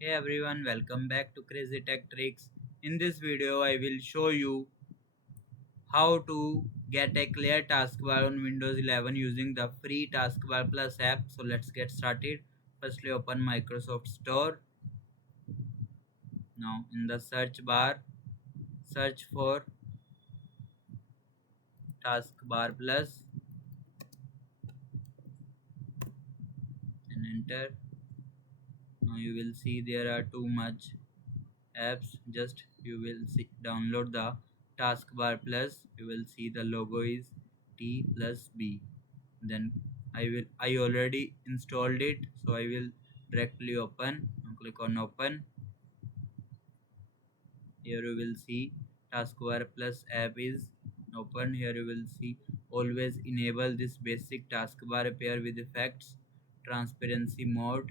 Hey everyone, welcome back to Crazy Tech Tricks. In this video, I will show you how to get a clear taskbar on Windows 11 using the free Taskbar Plus app. So let's get started. Firstly, open Microsoft Store. Now, in the search bar, search for Taskbar Plus and enter. Now you will see there are too much apps. Just you will see download the Taskbar Plus. You will see the logo is T plus B. Then I already installed it, so I will directly open. Now click on open. Here you will see Taskbar Plus app is open. Here you will see always enable this basic taskbar pair with effects, transparency mode,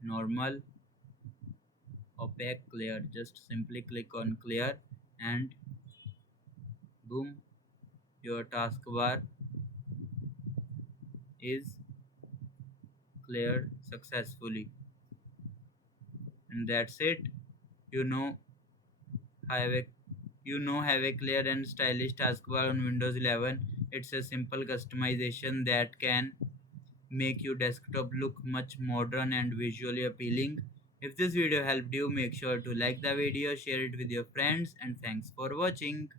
normal, opaque, clear. Just simply click on clear and boom, your taskbar is cleared successfully. And that's it. You know have a have a clear and stylish taskbar on Windows 11. It's a simple customization that can make your desktop look much modern and visually appealing. If this video helped you, make sure to like the video, share it with your friends, and thanks for watching.